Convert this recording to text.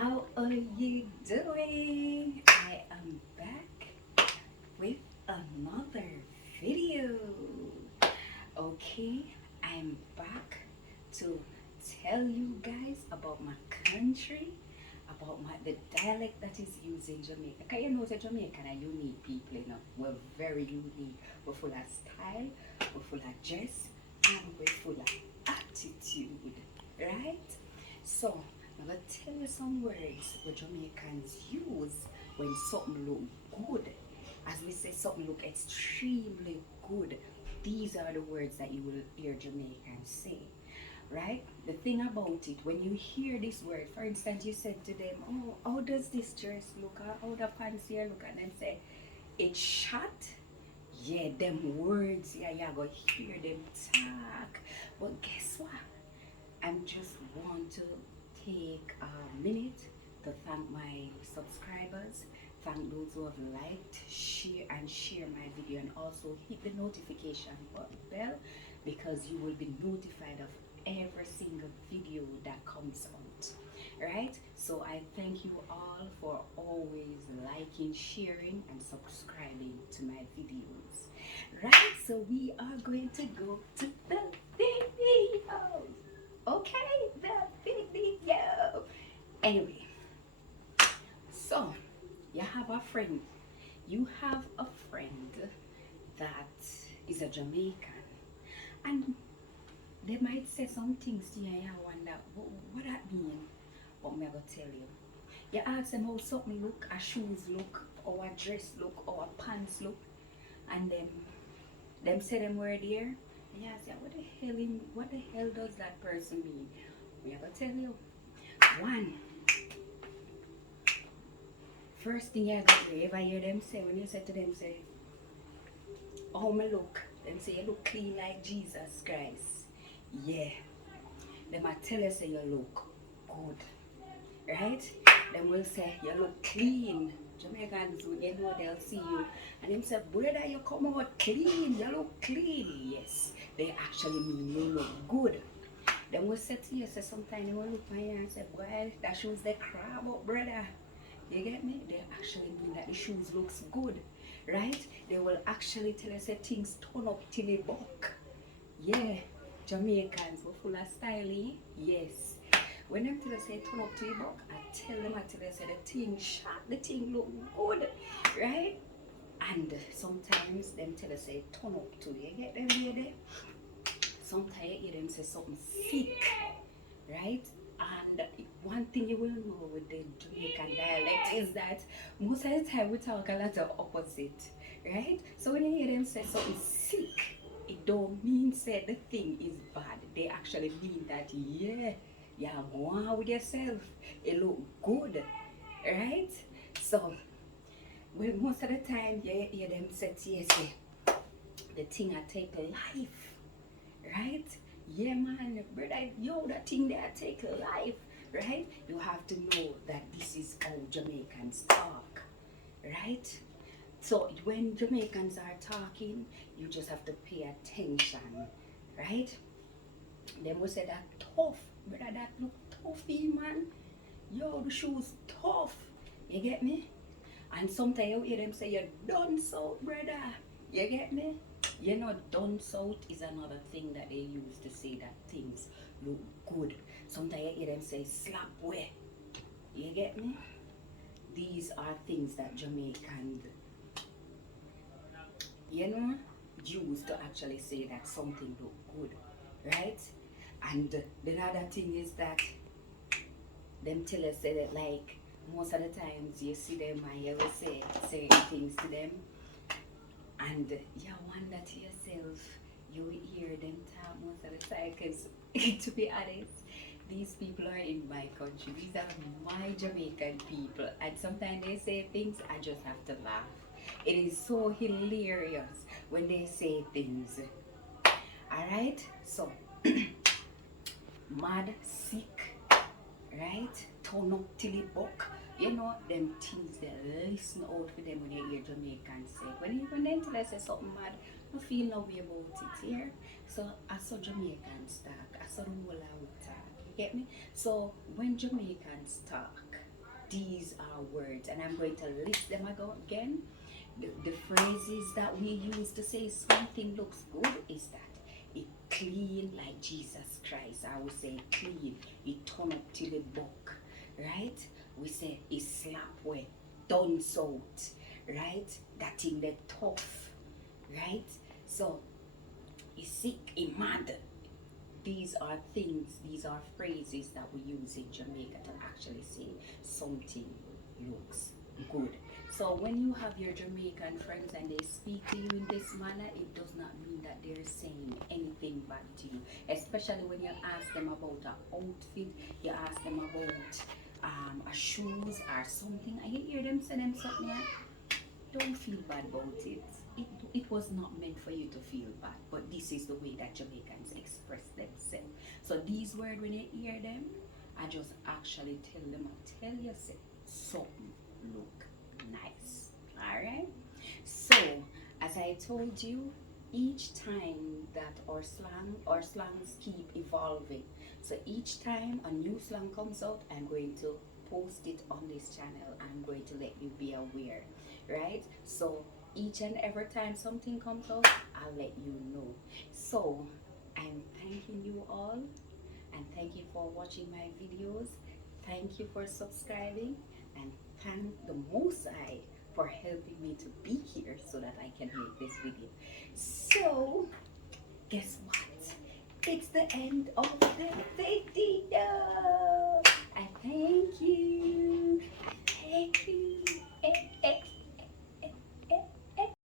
How are you doing? I am back with another video. Okay, I'm back to tell you guys about my country, about the dialect that is used in Jamaica. Can you know that Jamaican are unique people, you know? We're very unique. We're full of style, we're full of dress, and we're full of attitude, right? So, I'm gonna tell you some words what Jamaicans use when something look good. As we say, something look extremely good. These are the words that you will hear Jamaicans say, right? The thing about it, when you hear this word, for instance, you said to them, "Oh, how does this dress look? Or how the pants here look?" And then say, "It's short." Yeah, them words, yeah, you're gonna hear them talk. But guess what? I just want to take a minute to thank my subscribers, thank those who have liked, share my video, and also hit the notification bell because you will be notified of every single video that comes out. Right? So I thank you all for always liking, sharing, and subscribing to my videos. Right? So we are going to go to the video. Okay, the video. Anyway, so you have a friend. You have a friend that is a Jamaican, and they might say some things to you, and you wonder what that mean. But I'm gonna tell you. You ask them how something look, a shoes look, or a dress look, or a pants look, and them say them word here. And you ask, what the hell does that person mean? I'm gonna tell you. One, first thing you got to ever hear them say when you say to them, say, "How me look?" Them say you look clean like Jesus Christ. Yeah. Them I tell you say you look good. Right? Them will say you look clean. Jamaicans, you know they'll see you. And them say, "Brother, you come out clean, you look clean." Yes. They actually mean you look good. Then will say to you, say sometimes they will look at you and say, "Boy, that shoes they crab up, brother." You get me? They actually mean that the shoes looks good, right? They will actually tell us that things turn up till the buck. Yeah, Jamaicans were full of style, eh? Yes. When them tell us say turn up till the buck, I tell them say the thing sharp, the thing look good, right? And sometimes them tell us say turn up too. You get them there? Sometimes you hear them say something sick, right? And one thing you will know with the Jamaican dialect is that most of the time we talk a lot of opposite, right? So when you hear them say something sick, it don't mean say the thing is bad. They actually mean that yeah, you're going with yourself. It look good, right? So well, most of the time you hear them say yes, the thing I take life, right? Yeah, man, brother, yo, that thing there take life, right? You have to know that this is how Jamaicans talk, right? So when Jamaicans are talking, you just have to pay attention, right? They will say that tough, brother, that look toughy, man. Yo, the shoes tough. You get me? And sometimes you hear them say, "You're done so, brother." You get me? You know, done south is another thing that they use to say that things look good. Sometimes you hear them say slap way. You get me? These are things that Jamaicans, you know, use to actually say that something look good, right? And the other thing is that them tell us say that like most of the times you see them and you will say certain things to them and you wonder to yourself, you will hear them talk most of the time because to be honest, these people are in my country. These are my Jamaican people. And sometimes they say things, I just have to laugh. It is so hilarious when they say things. Alright? So, mad, sick, right? Turn up till it buck. You know, them things they listen out for them when you hear Jamaicans say. When they tell us say something mad, I feel no way about it here. So I saw Jamaicans talk. I saw the whole I would talk. You get me? So when Jamaicans talk, these are words, and I'm going to list them again. The phrases that we use to say something looks good is that it clean like Jesus Christ. I would say clean. It turn up till it buck, right? We say it slap where done out, right? That thing that tough, right? So it's sick, it mad. These are things, these are phrases that we use in Jamaica to actually say something looks good. So when you have your Jamaican friends and they speak to you in this manner, it does not mean that they're saying anything bad to you. Especially when you ask them about an outfit, you ask them about a shoes or something, and you hear them say them something, don't feel bad about it. It was not meant for you to feel bad, but this is the way that Jamaicans express themselves. So these words, when you hear them, I just actually tell them, I tell you, say, something look nice. Alright? So, as I told you, each time that our slangs keep evolving. So each time a new slang comes out, I'm going to post it on this channel. I'm going to let you be aware, right? So each and every time something comes out, I'll let you know. So I'm thanking you all, and thank you for watching my videos. Thank you for subscribing, and thank the Most High for helping me to be here so that I can make this video. So guess what? It's the end of the video. I thank you. I thank you.